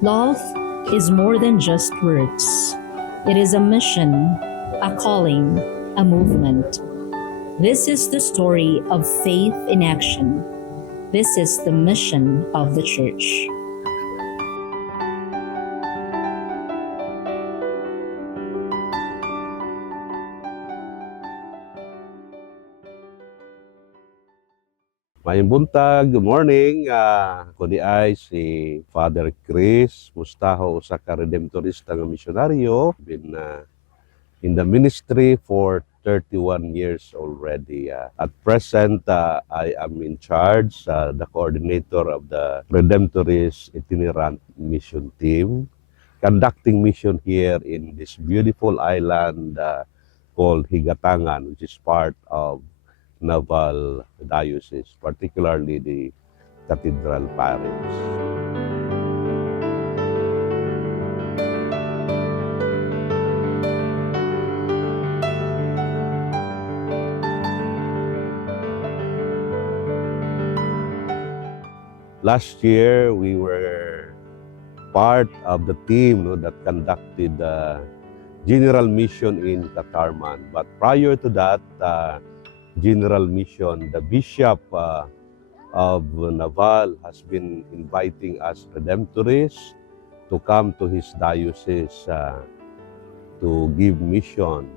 Love is more than just words. It is a mission, a calling, a movement. This is the story of faith in action. This is the mission of the church. Mayong buntag, good morning. Ako di ay si Father Chris Mustaho, usa ka redemptorista nga misyonaryo. Been in the ministry for 31 years already. At present, I am in charge, the coordinator of the Redemptorist Itinerant Mission Team, conducting mission here in this beautiful island called Higatangan, which is part of Naval Diocese, particularly the Cathedral Parish. Last year, we were part of the team that conducted the general mission in Katarman. But prior to that, general mission, the Bishop of Naval has been inviting us Redemptorists to come to his diocese to give mission.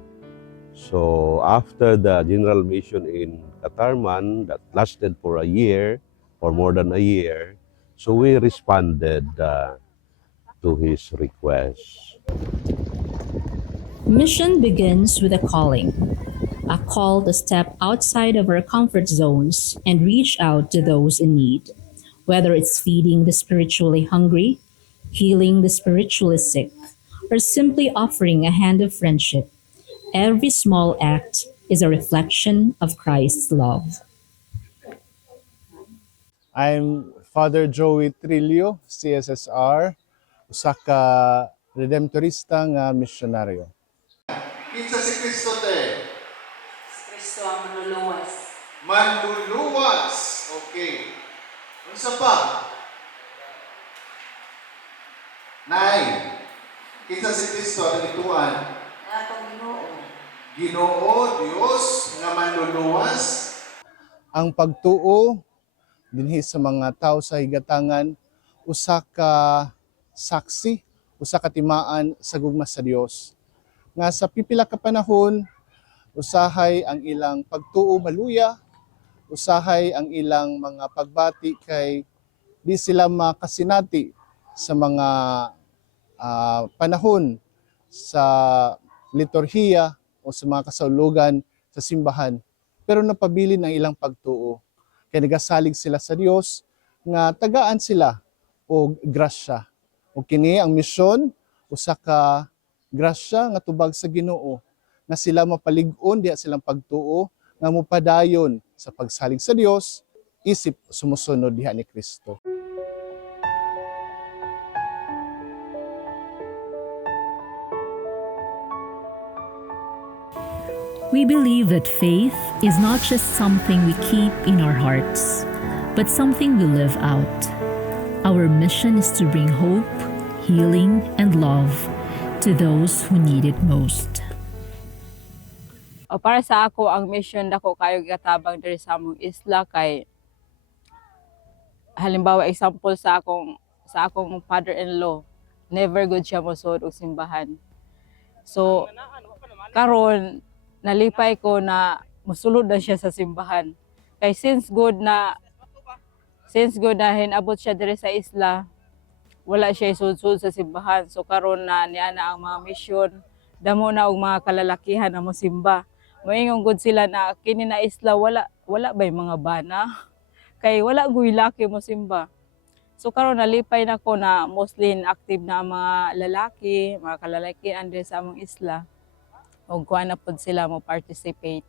So after the general mission in Katarman that lasted for a year or more than a year, so we responded to his request. Mission begins with a calling, a call to step outside of our comfort zones and reach out to those in need, whether it's feeding the spiritually hungry, healing the spiritually sick, or simply offering a hand of friendship. Every small act is a reflection of Christ's love. I'm Father Joey Trillo, CSSR, usa ka redemptorista nga misyonaryo. Kinsa si Kristo te? Kristo ang manluluwas. Manluluwas. Okay. Unsa pa? Nay. Kinsa si Kristo ang ituan? Atong Ginoo. Ginoo, Dios nga manluluwas. Ang pagtuo dinhi sa mga tao sa higatangan, usa ka saksi, usa ka timaan sa gugma sa Dios. Nga sa pipila ka panahon, usahay ang ilang pagtuo maluya, usahay ang ilang mga pagbati kay di sila makasinati sa mga panahon sa liturhiya o sa mga kasaulugan sa simbahan. Pero napabilin ang ilang pagtuo. Kaya nagasalig sila sa Dios nga tagaan sila og grasya. O kini ang misyon, usa ka grasya nga tubag sa Ginoo nga sila mapalig-on diha silang pagtuo nga mopadayon sa pagsalig sa Dios isip sumusunod diha ni Kristo. We believe that faith is not just something we keep in our hearts, but something we live out. Our mission is to bring hope, healing, and love to those who need it most. O para sa ako, ang mission dako kayo gatabang diri sa among isla kay halimbawa example sa akong father-in-law, never good siya mosud og simbahan. So karon nalipay ko na mosulod na siya sa simbahan. Kay since good na hinabot siya diri sa isla, wala siya isud-sud sa simbahan. So karon na niya na ang mga mission, damo na og mga kalalakihan na mosimba. Moingon gud sila na kini na isla wala bay mga bana. Kay wala guy laki mosimba. So karon nalipay na ko na mostly active na mga lalaki, mga kalalakihan diri sa among isla. Og kuha na pod sila mo participate.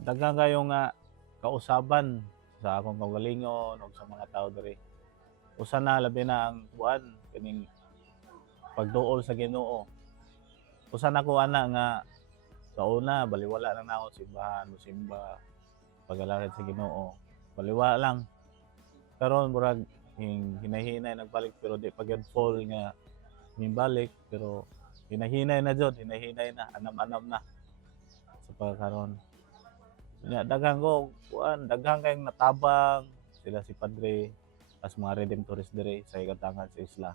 Daghang kayo nga kausaban sa akong kaugalingon o sa mga tao diri. Usa na labi na ang buwan kining pagduol sa Ginoo. Usa na ko ana nga sa una baliwala lang na ako simbahan, musimba, pagalakad sa Ginoo. Baliwala lang. Karon murag hinahinay nagbalik pero di pag full nga balik pero hinahinay na jud, hinahinay na, anam-anam na sa pagkaron. Nya daghang ko kuan, daghang kayong natabang sila si Padre as mga redemptorist dire sa Ikatangan sa isla.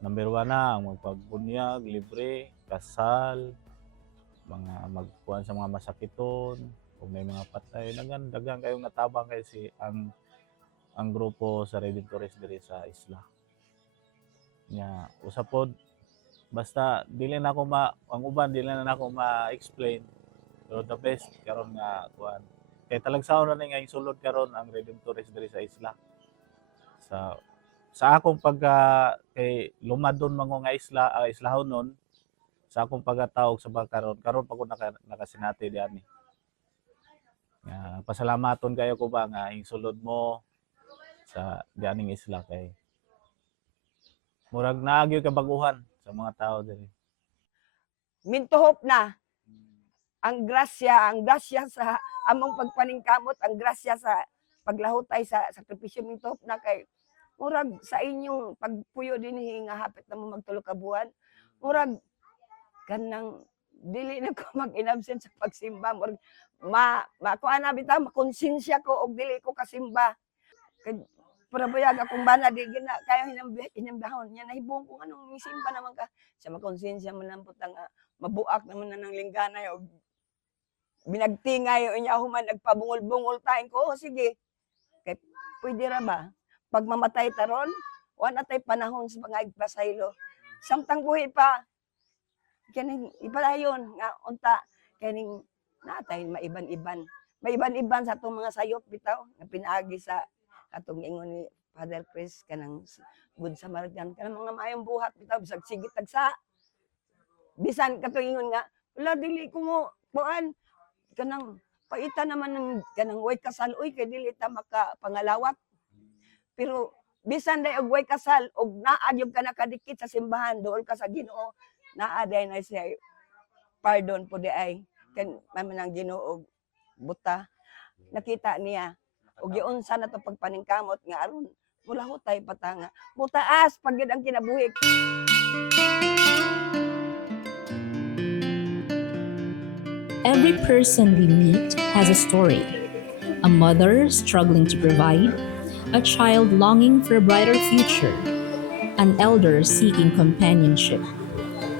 Number 1 na ang magpagbunyag, libre, kasal, mga magkuhan sa mga masakiton, kung may mga patay, daghang kayong natabang kay si ang grupo sa redemptorist dire sa isla. Nya usapod basta dili na ako ang uban dili na ako ma-explain. So the best karon nga kuan. Kay talagsaon na ni nga sulod karon ang redemptorist diri sa isla. Sa akong pagka kay lumadon mango nga isla islahon nun sa akong pagkatawag sa karon pa ko nakasinati diani. Nga pasalamaton kayo ko ba nga sulod mo sa dianing isla kay murag naagyo ka baguhan sa mga tao diri. Mintuhop na ang grasya sa among pagpaningkamot, ang grasya sa paglahutay sa sakripisyo mintuhop na kay murag sa inyong pagpuyo dinhi nga hapit na mo magtulo ka buwan, murag kanang dili na ko mag-inabsent sa pagsimba, murag kuan na bitaw makonsensya ko og dili ko kasimba. Kay purabuyag akong bana di gina kayo hinambahon niya nahibong kung anong misimba naman ka sa makonsensya man lang putang mabuak naman na ng lingganay og binagtingay o inya human nagpabungol-bungol tayo ko, sige. Kay pwede ra ba? Pag mamatay taron, wala tay panahon sa mga igpasaylo. Samtang buhi pa, kaning ipadayon nga unta kaning natay maiban-iban. Maiban-iban sa atong mga sayop bitaw nga pinaagi sa atong ingon ni Father Chris kanang Good Samaritan kanang mga maayong buhat bitaw bisag sige tagsa. Bisan katong ingon nga wala dili ko mo kuan kanang paita naman ng kanang way kasal uy kay dili ta makapangalawat. Pero bisan day og way kasal og naa gyud ka nakadikit sa simbahan dool ka sa Ginoo naa day na siya pardon po di ay kan mamanang Ginoo og buta nakita niya og giunsa na to pagpaningkamot nga aron mula hutay patanga mutaas pag gyud ang kinabuhi. Every person we meet has a story. A mother struggling to provide, a child longing for a brighter future, an elder seeking companionship.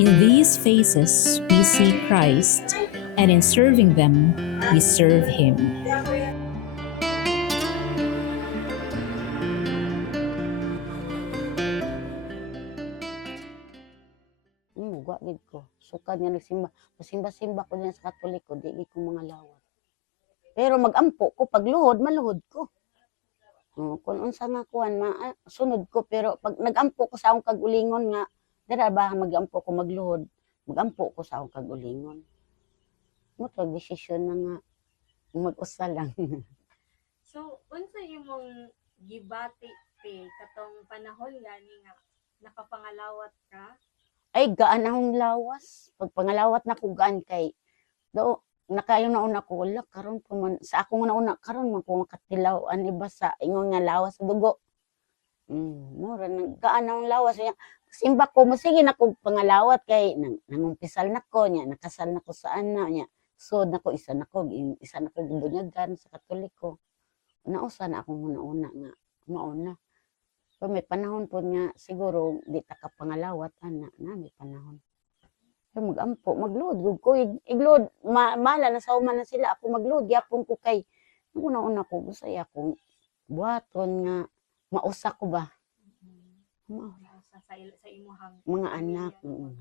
In these faces, we see Christ, and in serving them, we serve Him. Wa gid ko. Sukad nga nagsimba. Pasimba-simba ko diyan sa Katoliko, di gid ko mga lawat. Pero magampo ko pagluhod, maluhod ko. Kung unsa nga kuan sunod ko pero pag nagampo ko sa akong kagulingon nga dira ba magampo ko magluhod, magampo ko sa akong kagulingon. Mo to desisyon na nga mag-usa lang. So, unsa imong gibati te katong panahon gani nga nakapangalawat ka? Ay gaan akong lawas. Pag pangalawat na ko gaan kay do nakayo na una ko wala karon pa man sa akong una karon man ko makatilaw ani ba sa ingon nga lawas sa dugo. Mura gaan akong lawas niya. Simba ko mo sige na ko pangalawat kay nangumpisal na ko niya nakasal na ko sa ana niya. So nako isa na ko gubunyagan sa Katoliko. Nausa na akong una nga mauna. So may panahon po nga siguro di ta ka pangalawat ana na may panahon. So magampo magload ko igload mala na sa uman na sila ako magload gyapon ko kay una ko gusay akong buhaton nga mausa ko ba. Sa imuhang Mga anak. imong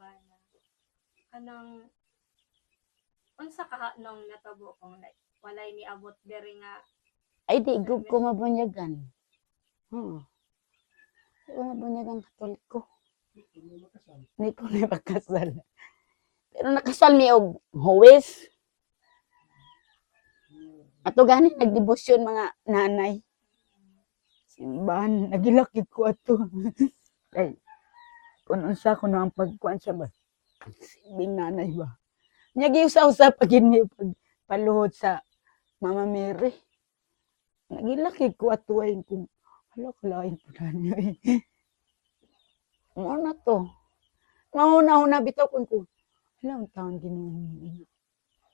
bana. Kanang unsa ka nung natabo kung walay niabot diri nga Ay di gug ko mabunyagan. Mabunyagan Katoliko. Hindi ko na pakasal. Pero nakasal mi og huwes. Ato gani nagdebosyon mga nanay. Simbahan nagilakid ko ato. Ay kun unsa ko na ang pagkuan sa ba. Simbing nanay ba. Nya giusa-usa pag mi pagpaluhod sa Mama Mary. Nagilakid ko ato ay kung Hala, kalain po na niya eh. Ano na to? Mauna-una bitaw ko. Hala, ang taon Ginoo.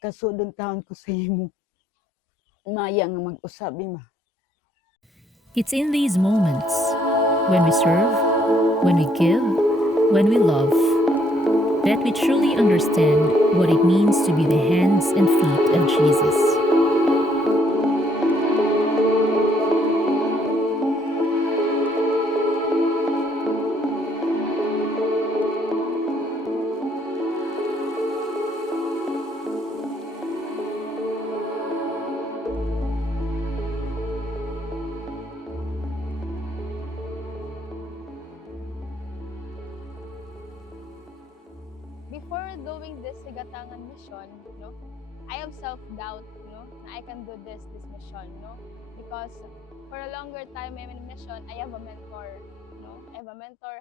Kasudong taon ko sa imo. Maya nga mag-usabi ma. It's in these moments, when we serve, when we give, when we love, that we truly understand what it means to be the hands and feet of Jesus. Before doing this Higatangan mission, no, I have self-doubt, no, na I can do this mission, no, because for a longer time I'm in a mission, I have a mentor, no, I have a mentor,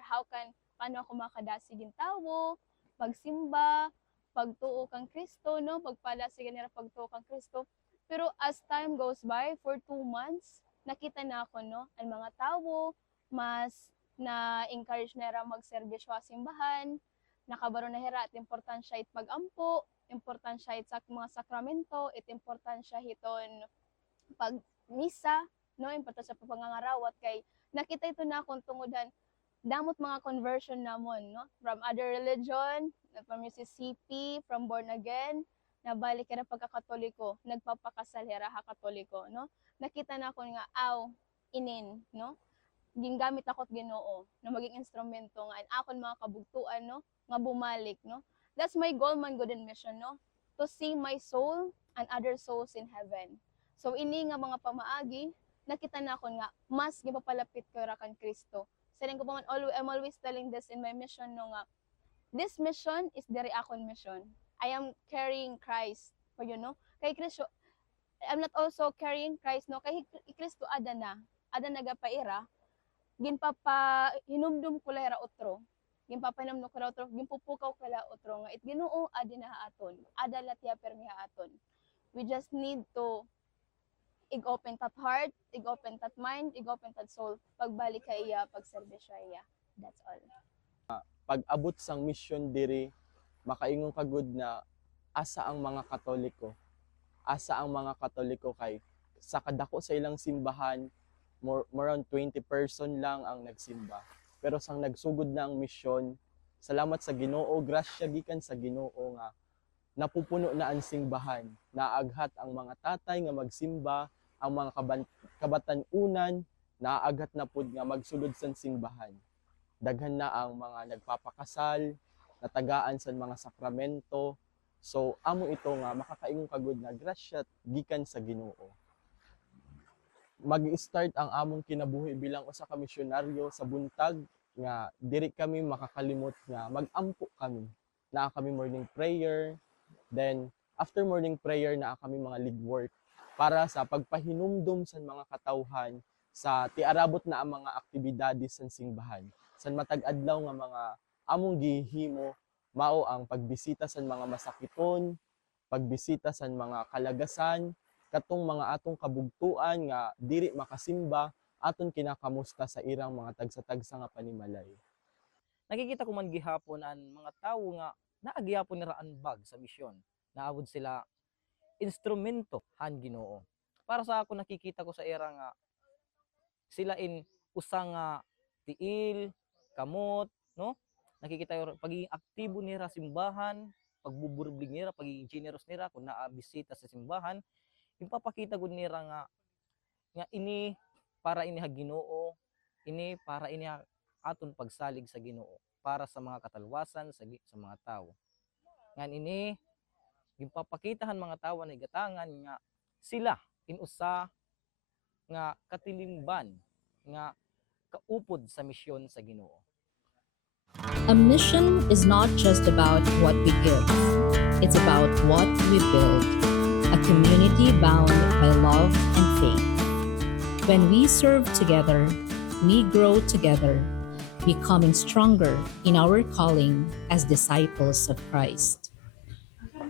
paano ako makadasig yung tawo, pagsimba, pagtuo kang Kristo, no, pagpadasig nila pagtuo kang Kristo. Pero as time goes by, for 2 months, nakita na ako, no, ang mga tawo, mas na-encourage nila magserbisyo sa simbahan, nakabaro na hira at importansya it pagampo, importansya it sa mga sakramento, it importansya hiton pag misa, no, importansya pa pangangarawat kay nakita ito na akong tungudan damot mga conversion namon, no, from other religion, from Mississippi, from born again, nabalik ka na pagkakatoliko, nagpapakasal hira ha katoliko, no, nakita na ako nga inin, no, gingamit akot Ginoo na maging instrumento nga akon mga kabugtuan, no, nga bumalik, no. That's my goal man good in mission, no, to see my soul and other souls in heaven. So ini nga mga pamaagi nakita na ako nga mas gipapalapit ko ra kan Kristo. Sayang ko pa man, I'm always telling this in my mission, no, nga this mission is diri akon mission. I am carrying Christ for you, no. Kay Kristo I'm not also carrying Christ, no, kay Kristo ada nagapaira, ginpapa hinumdum ko la otro, ginpapanamno ko la otro, ginpupukaw ko la otro nga it Ginoo adi na aton, ada latya permi aton. We just need to ig-open tat heart, ig-open tat mind, ig-open tat soul, pagbalik ka iya, pagserbisyo iya. That's all. Pag-abot sang mission diri, makaingon kagud na asa ang mga Katoliko kay sa kadako sa ilang simbahan more around 20 person lang ang nagsimba. Pero sang nagsugod na ang mission, salamat sa Ginoo, grasya gikan sa Ginoo nga napupuno na ang simbahan. Naaghat ang mga tatay nga magsimba, ang mga kabatan-unan naaghat na pud nga magsulod sa simbahan. Daghan na ang mga nagpapakasal, natagaan sa mga sakramento. So amo ito nga makakaingon kagud na grasya gikan sa Ginoo. Mag-start ang among kinabuhi bilang usa ka misyonaryo sa buntag nga diri kami makakalimot nga mag-ampo kami. Naa kami morning prayer, then after morning prayer naa kami mga league work para sa pagpahinumdum sa mga katawhan sa tiarabot na ang mga aktibidades sa simbahan. San matag adlaw nga mga among gihimo mao ang pagbisita sa mga masakiton, pagbisita sa mga kalagasan, katong mga atong kabugtuan nga diri makasimba, aton kinakamusta sa irang mga tagsa-tagsa nga panimalay. Nakikita ko man gihapon ang mga tawo nga naagihapon nila anbag sa misyon. Naabot sila instrumento han Ginoo. Para sa ako nakikita ko sa era nga sila in usang tiil, kamot, no? Nakikita yung pagiging aktibo nila simbahan, pagbuburblig nila, pagiging generous nila kung naabisita sa simbahan, ipapakita gud nila nga ini para ini ha Ginoo, ini para ini aton pagsalig sa Ginoo para sa mga katalwasan sa mga tawo. Ngan ini gipapakitahan mga tawo na igatangan nga sila inusa nga katilingban nga kaupod sa misyon sa Ginoo. A mission is not just about what we give, it's about what we build. A community bound by love and faith. When we serve together, we grow together, becoming stronger in our calling as disciples of Christ.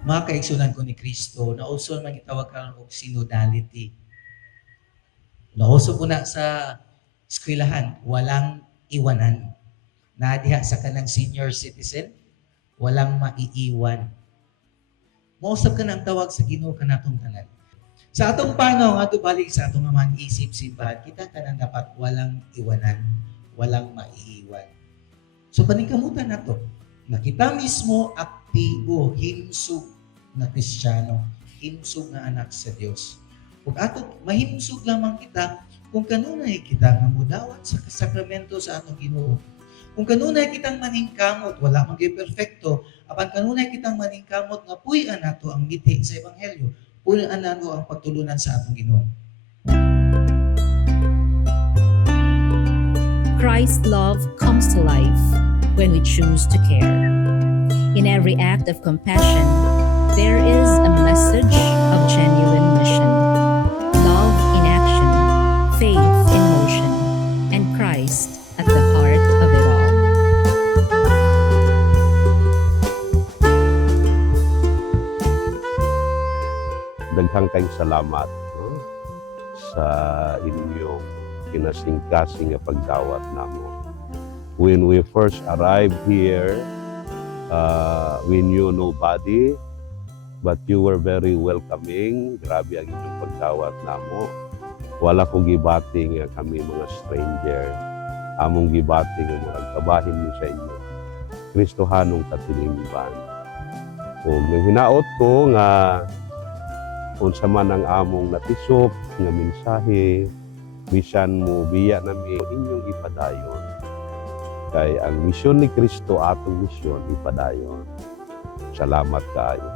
Mga kaigsunan ko ni Kristo, nauso man gitawag ka og synodality. Nauso po na sa eskwelahan, walang iwanan. Na diha sa kanang senior citizen, walang maiiwan. Mausap ka ng tawag sa Ginoo kanatong tanan. Sa atong panaw, ato balik sa atong man isip simbahan, kita kanang dapat walang iwanan, walang maiiwan. So paningkamutan nato, na kita mismo aktibo, himsog na Kristiyano, himsog na anak sa Dios. Kung ato mahimsog lamang kita, kung kanunay kita nga mudawat sa sakramento sa atong Ginoo. Kung kanunay kitang maningkamot, wala man gyud perfecto, apan kanunay kitang maningkamot nga puy-an nato ang ngiti sa ebanghelyo, puy-an nato ang pagtulunan sa atong Ginoo. Christ's love comes to life when we choose to care. In every act of compassion, there is a message of genuine mission. Love in action, faith in motion, and Christ at the heart of it all. Daghang kayong salamat, no, sa inyong kinasingkasing nga pagdawat namo. When we first arrived here, we knew nobody, but you were very welcoming. Grabe ang inyong pagdawat namo. Wala kong gibating nga kami mga stranger. Among gibating nga mga kabahin niyo sa inyo. Kristohanong katilingban. Kung hinaot ko nga unsa man ang among natisok nga mensahe, bisan mo biya nami inyong ipadayon. Kay ang misyon ni Kristo atong misyon ipadayon. Salamat kaayo.